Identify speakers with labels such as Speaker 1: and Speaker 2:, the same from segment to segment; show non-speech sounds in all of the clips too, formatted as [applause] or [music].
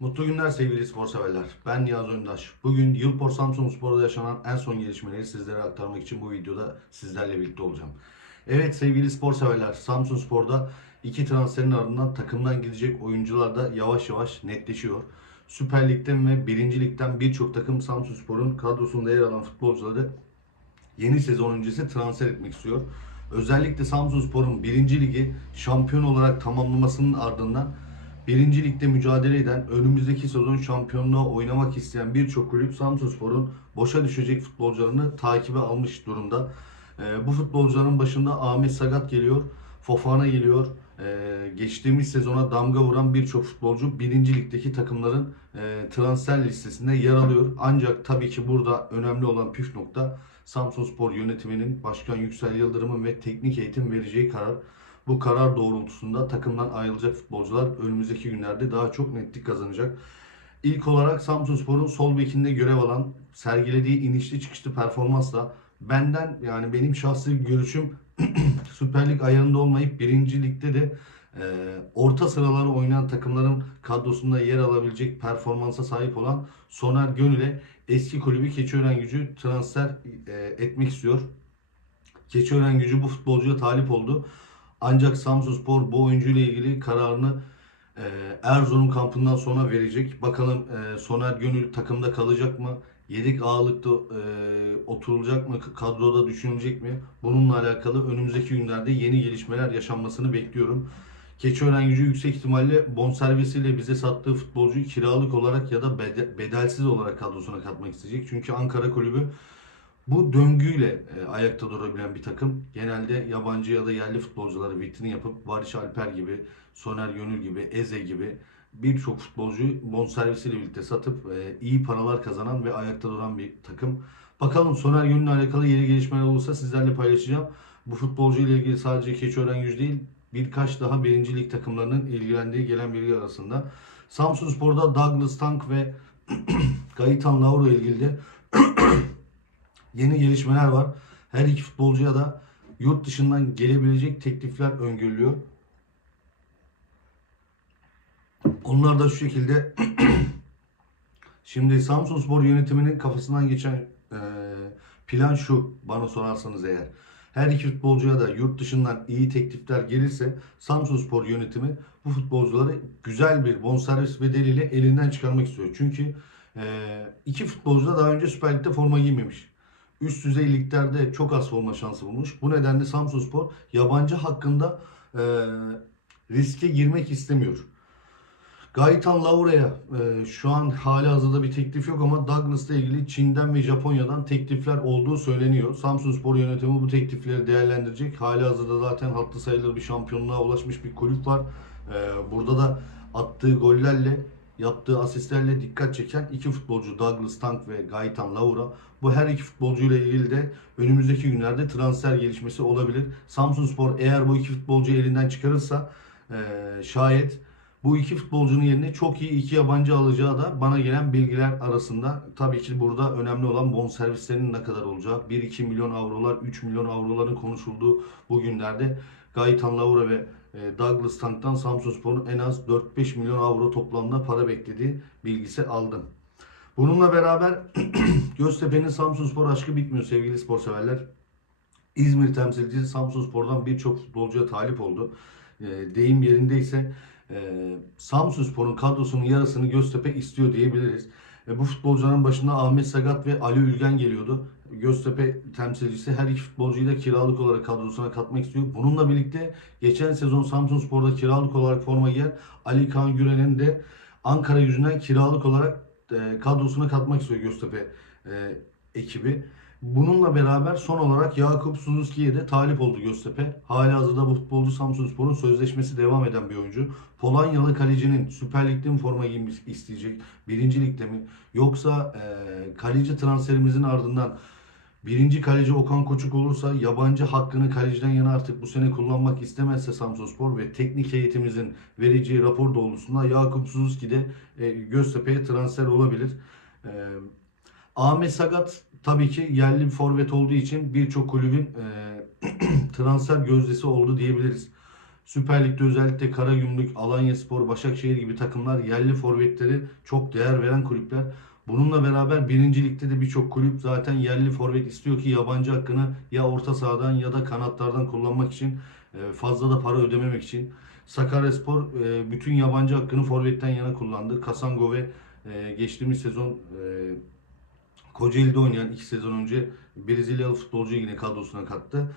Speaker 1: Mutlu günler sevgili spor severler. Ben Nihat Öndaş. Bugün Yılpor Samsun Spor'da yaşanan en son gelişmeleri sizlere aktarmak için bu videoda sizlerle birlikte olacağım. Evet sevgili spor severler, Samsun Spor'da iki transferin ardından takımdan gidecek oyuncular da yavaş yavaş netleşiyor. Süper Lig'den ve 1. Lig'den birçok takım Samsun Spor'un kadrosunda yer alan futbolcuları yeni sezon öncesi transfer etmek istiyor. Özellikle Samsunspor'un 1. ligi şampiyon olarak tamamlamasının ardından 1. ligde mücadele eden, önümüzdeki sezon şampiyonluğa oynamak isteyen birçok kulüp Samsunspor'un boşa düşecek futbolcularını takibe almış durumda. Ee, bu futbolcuların başında Ahmet Sagat geliyor, Fofana geliyor. Ee, geçtiğimiz sezona damga vuran birçok futbolcu 1. ligdeki takımların e, transfer listesinde yer alıyor. Ancak tabii ki burada önemli olan püf nokta Samsunspor yönetiminin Başkan Yüksel Yıldırım'ın ve teknik eğitim vereceği karar. Bu karar doğrultusunda takımdan ayrılacak futbolcular önümüzdeki günlerde daha çok netlik kazanacak. İlk olarak Samsunspor'un sol bekinde görev alan, sergilediği inişli çıkışlı performansla benden yani benim şahsi görüşüm [clears throat] Süper Lig ayarında olmayıp 1. Lig'de de e, orta sıraları oynayan takımların kadrosunda yer alabilecek performansa sahip olan Soner Gönül'e eski kulübü Keçiören Gücü transfer e, etmek istiyor. Keçiören Gücü bu futbolcuya talip oldu. Ancak Samsunspor bu oyuncuyla ilgili kararını e, Erzurum kampından sonra verecek. Bakalım e, Soner Gönül takımda kalacak mı? Yedek ağırlıkta e, oturulacak mı? Kadroda düşünülecek mi? Bununla alakalı önümüzdeki günlerde yeni gelişmeler yaşanmasını bekliyorum. Keçiören gücü yüksek ihtimalle bonservisiyle bize sattığı futbolcuyu kiralık olarak ya da bede- bedelsiz olarak kadrosuna katmak isteyecek. Çünkü Ankara kulübü bu döngüyle e, ayakta durabilen bir takım. Genelde yabancı ya da yerli futbolcuları vitrin yapıp Barış Alper gibi, Soner Gönül gibi, Eze gibi birçok futbolcuyu bonservisiyle birlikte satıp e, iyi paralar kazanan ve ayakta duran bir takım. Bakalım Soner Gönül'le alakalı yeni gelişmeler olursa sizlerle paylaşacağım. Bu futbolcu ile ilgili sadece Keçiören Güç değil, birkaç daha birinci lig takımlarının ilgilendiği gelen bilgi arasında. Samsunspor'da Douglas Tank ve [clears throat] Gaetan Lauro ilgili de yeni gelişmeler var. Her iki futbolcuya da yurt dışından gelebilecek teklifler öngörülüyor. Onlar da şu şekilde [clears throat] Şimdi Samsunspor yönetiminin kafasından geçen e, plan şu bana sorarsanız eğer. Her iki futbolcuya da yurt dışından iyi teklifler gelirse Samsunspor yönetimi bu futbolcuları güzel bir bonservis bedeliyle elinden çıkarmak istiyor. Çünkü e, iki futbolcu da daha önce Süper Lig'de forma giymemiş. Üst düzey liglerde çok az forma şansı bulmuş. Bu nedenle Samsunspor yabancı hakkında e, riske girmek istemiyor. Gaetan Laura'ya e, şu an hali hazırda bir teklif yok ama Douglas'la ilgili Çin'den ve Japonya'dan teklifler olduğu söyleniyor. Samsunspor yönetimi bu teklifleri değerlendirecek. Hali hazırda zaten hatlı sayılır bir şampiyonluğa ulaşmış bir kulüp var. E, burada da attığı gollerle yaptığı asistlerle dikkat çeken iki futbolcu Douglas Tank ve Gaetan Laura. Bu her iki futbolcuyla ilgili de önümüzdeki günlerde transfer gelişmesi olabilir. Samsunspor eğer bu iki futbolcuyu elinden çıkarırsa e, şayet bu iki futbolcunun yerine çok iyi iki yabancı alacağı da bana gelen bilgiler arasında. Tabii ki burada önemli olan bonservislerinin ne kadar olacağı. 1-2 milyon avrolar, 3 milyon avroların konuşulduğu bu günlerde Gaetan Laura ve Douglas Tank'tan Samsunspor'un en az 4-5 milyon avro toplamda para beklediği bilgisi aldım. Bununla beraber [clears throat] Göztepe'nin Samsunspor aşkı bitmiyor sevgili spor severler. İzmir temsilcisi Samsunspor'dan birçok futbolcuya talip oldu. E, deyim yerindeyse e, Samsunspor'un kadrosunun yarısını Göztepe istiyor diyebiliriz. E, bu futbolcuların başında Ahmet Sagat ve Ali Ülgen geliyordu. Göztepe temsilcisi her iki futbolcuyu da kiralık olarak kadrosuna katmak istiyor. Bununla birlikte geçen sezon Samsunspor'da kiralık olarak forma giyen Ali Kaan Güren'in de Ankara yüzünden kiralık olarak e, kadrosuna katmak istiyor Göztepe e, ekibi. Bununla beraber son olarak Yakup Suzuki'ye de talip oldu Göztepe. Hali hazırda bu futbolcu Samsunspor'un sözleşmesi devam eden bir oyuncu. Polonyalı kalecinin Süper Lig'de mi forma giymek isteyecek? Birinci Lig'de mi? Yoksa e, kaleci transferimizin ardından birinci kaleci Okan Koçuk olursa yabancı hakkını kaleciden yana artık bu sene kullanmak istemezse Samsunspor ve teknik heyetimizin vereceği rapor doğrultusunda Yakup Suzuki de e, Göztepe'ye transfer olabilir. E, Ahmet Sagat tabii ki yerli bir forvet olduğu için birçok kulübün e, [clears throat] transfer gözdesi oldu diyebiliriz. Süper Lig'de özellikle Karagümrük, Alanyaspor, Başakşehir gibi takımlar yerli forvetleri çok değer veren kulüpler. Bununla beraber birinci ligde de birçok kulüp zaten yerli forvet istiyor ki yabancı hakkını ya orta sahadan ya da kanatlardan kullanmak için e, fazla da para ödememek için. Sakaryaspor e, bütün yabancı hakkını forvetten yana kullandı. Kasango ve e, geçtiğimiz sezon Kocaeli'de oynayan iki sezon önce Brezilyalı futbolcuyu yine kadrosuna kattı.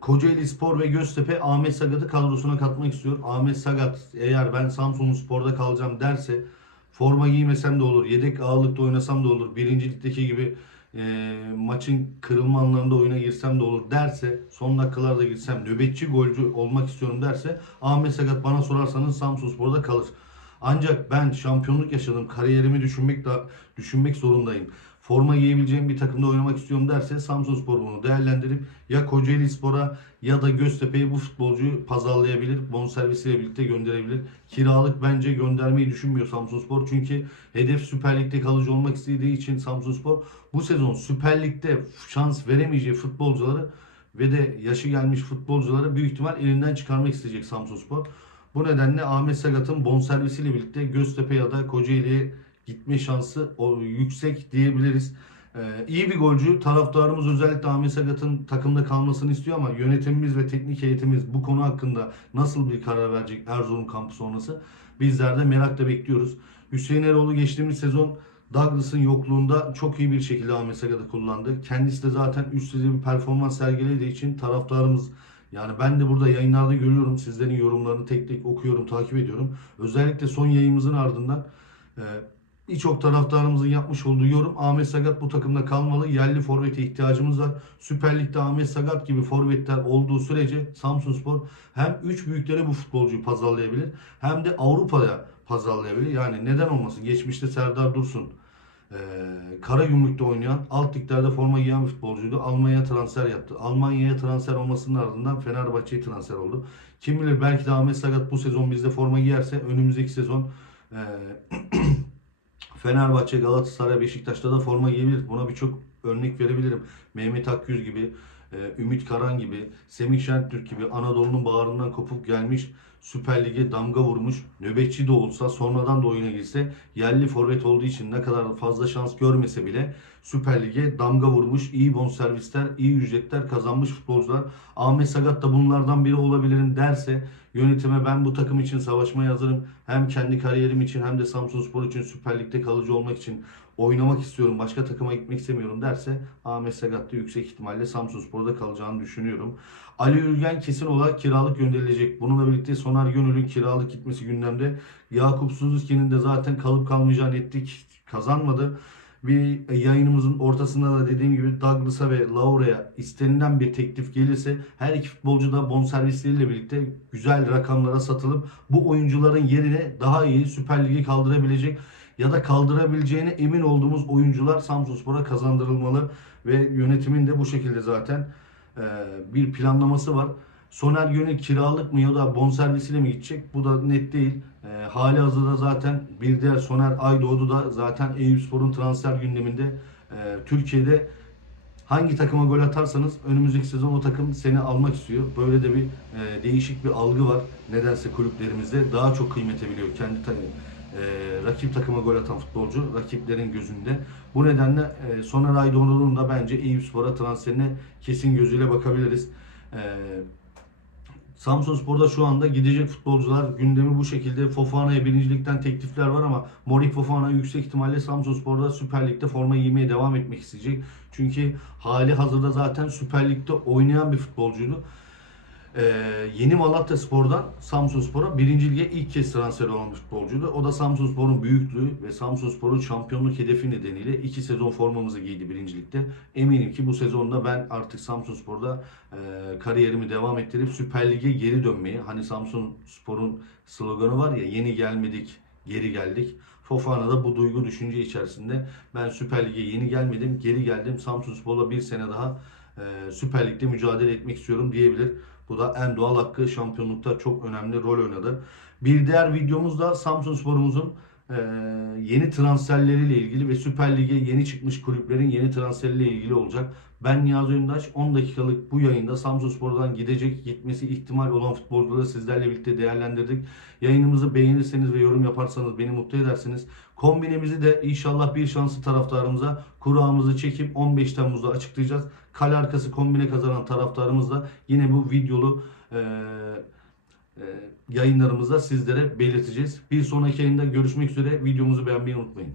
Speaker 1: Kocaeli Spor ve Göztepe Ahmet Sagat'ı kadrosuna katmak istiyor. Ahmet Sagat eğer ben Samsun Spor'da kalacağım derse forma giymesem de olur, yedek ağırlıkta oynasam da olur, birinci ligdeki gibi e, maçın kırılma anlarında oyuna girsem de olur derse, son dakikalarda girsem, nöbetçi golcü olmak istiyorum derse Ahmet Sagat bana sorarsanız Samsun Spor'da kalır. Ancak ben şampiyonluk yaşadım, kariyerimi düşünmek da düşünmek zorundayım. Forma giyebileceğim bir takımda oynamak istiyorum derse Samsunspor bunu değerlendirip ya Kocaeli Spor'a ya da Göztepe'ye bu futbolcuyu pazarlayabilir. Bonservisiyle birlikte gönderebilir. Kiralık bence göndermeyi düşünmüyor Samsunspor. Çünkü hedef Süper Lig'de kalıcı olmak istediği için Samsunspor bu sezon Süper Lig'de şans veremeyeceği futbolcuları ve de yaşı gelmiş futbolcuları büyük ihtimal elinden çıkarmak isteyecek Samsunspor. Bu nedenle Ahmet Sagat'ın bonservisiyle birlikte Göztepe ya da Kocaeli'ye gitme şansı o, yüksek diyebiliriz. Ee, iyi bir golcü. Taraftarımız özellikle Ahmet Sagat'ın takımda kalmasını istiyor ama yönetimimiz ve teknik heyetimiz bu konu hakkında nasıl bir karar verecek Erzurum kampı sonrası bizler de merakla bekliyoruz. Hüseyin Eroğlu geçtiğimiz sezon Douglas'ın yokluğunda çok iyi bir şekilde Ahmet Sagat'ı kullandı. Kendisi de zaten üst düzey bir performans sergilediği için taraftarımız yani ben de burada yayınlarda görüyorum sizlerin yorumlarını tek tek okuyorum, takip ediyorum. Özellikle son yayımızın ardından e, birçok taraftarımızın yapmış olduğu yorum Ahmet Sagat bu takımda kalmalı. Yerli forvete ihtiyacımız var. Süper Lig'de Ahmet Sagat gibi forvetler olduğu sürece Samsunspor hem üç büyüklere bu futbolcuyu pazarlayabilir hem de Avrupa'ya pazarlayabilir. Yani neden olmasın? Geçmişte Serdar Dursun e, Karagümrük'te oynayan alt liglerde forma giyen bir futbolcuydu. Almanya'ya transfer yaptı. Almanya'ya transfer olmasının ardından Fenerbahçe'ye transfer oldu. Kim bilir belki de Ahmet Sagat bu sezon bizde forma giyerse önümüzdeki sezon e, [clears throat] Fenerbahçe, Galatasaray, Beşiktaş'ta da forma giyebilir. Buna birçok örnek verebilirim. Mehmet Akgüz gibi, e, Ümit Karan gibi, Semih Şentürk gibi Anadolu'nun bağrından kopup gelmiş Süper Lig'e damga vurmuş, nöbetçi de olsa sonradan da oyuna girse yerli forvet olduğu için ne kadar fazla şans görmese bile Süper Lig'e damga vurmuş, iyi bonservisler, iyi ücretler kazanmış futbolcular. Ahmet Sagat da bunlardan biri olabilirim derse yönetime ben bu takım için savaşmaya hazırım. Hem kendi kariyerim için hem de Samsunspor için Süper Lig'de kalıcı olmak için oynamak istiyorum. Başka takıma gitmek istemiyorum derse Ahmet Sagat yüksek ihtimalle Samsunspor'da kalacağını düşünüyorum. Ali Ülgen kesin olarak kiralık gönderilecek. Bununla birlikte Soner Gönül'ün kiralık gitmesi gündemde. Yakup Suzuskin'in de zaten kalıp kalmayacağını ettik. Kazanmadı. Bir yayınımızın ortasında da dediğim gibi Douglas'a ve Laura'ya istenilen bir teklif gelirse her iki futbolcu da bonservisleriyle birlikte güzel rakamlara satılıp bu oyuncuların yerine daha iyi Süper Lig'i kaldırabilecek ya da kaldırabileceğine emin olduğumuz oyuncular Samsunspor'a kazandırılmalı ve yönetimin de bu şekilde zaten e, bir planlaması var. Soner Gönül kiralık mı ya da bonservisiyle mi gidecek? Bu da net değil. E, hali hazırda zaten bir diğer Soner Aydoğdu da zaten Eyüpspor'un transfer gündeminde e, Türkiye'de hangi takıma gol atarsanız önümüzdeki sezon o takım seni almak istiyor. Böyle de bir e, değişik bir algı var. Nedense kulüplerimizde daha çok kıymete biliyor kendi ta- e, rakip takıma gol atan futbolcu rakiplerin gözünde. Bu nedenle e, Soner Aydoğdu'nun da bence Eyüpspor'a transferine kesin gözüyle bakabiliriz. E, Samsunspor'da şu anda gidecek futbolcular gündemi bu şekilde. Fofana'ya birincilikten teklifler var ama Morik Fofana yüksek ihtimalle Samsunspor'da Süper Lig'de forma giymeye devam etmek isteyecek. Çünkü hali hazırda zaten Süper Lig'de oynayan bir futbolcuydu. Ee, yeni Malatya Spor'dan Samsun Spor'a birinci lige ilk kez transfer olan bir futbolcuydu. O da Samsun Spor'un büyüklüğü ve Samsun Spor'un şampiyonluk hedefi nedeniyle iki sezon formamızı giydi birinci ligde. Eminim ki bu sezonda ben artık Samsun Spor'da e, kariyerimi devam ettirip Süper Lig'e geri dönmeyi, hani Samsun Spor'un sloganı var ya yeni gelmedik, geri geldik. Fofana da bu duygu düşünce içerisinde ben Süper Lig'e yeni gelmedim, geri geldim. Samsun Spor'la bir sene daha e, Süper Lig'de mücadele etmek istiyorum diyebilir. Bu da en doğal hakkı şampiyonlukta çok önemli rol oynadı. Bir diğer videomuz da Samsun Spor'umuzun e, yeni transferleriyle ilgili ve Süper Lig'e yeni çıkmış kulüplerin yeni transferiyle ilgili olacak. Ben Niyazi Öndaş 10 dakikalık bu yayında Samsunspor'dan gidecek, gitmesi ihtimal olan futbolcuları sizlerle birlikte değerlendirdik. Yayınımızı beğenirseniz ve yorum yaparsanız beni mutlu edersiniz. Kombinemizi de inşallah bir şanslı taraftarımıza kurağımızı çekip 15 Temmuz'da açıklayacağız. Kale arkası kombine kazanan taraftarımız da yine bu videolu e, e, yayınlarımızda sizlere belirteceğiz. Bir sonraki yayında görüşmek üzere. Videomuzu beğenmeyi unutmayın.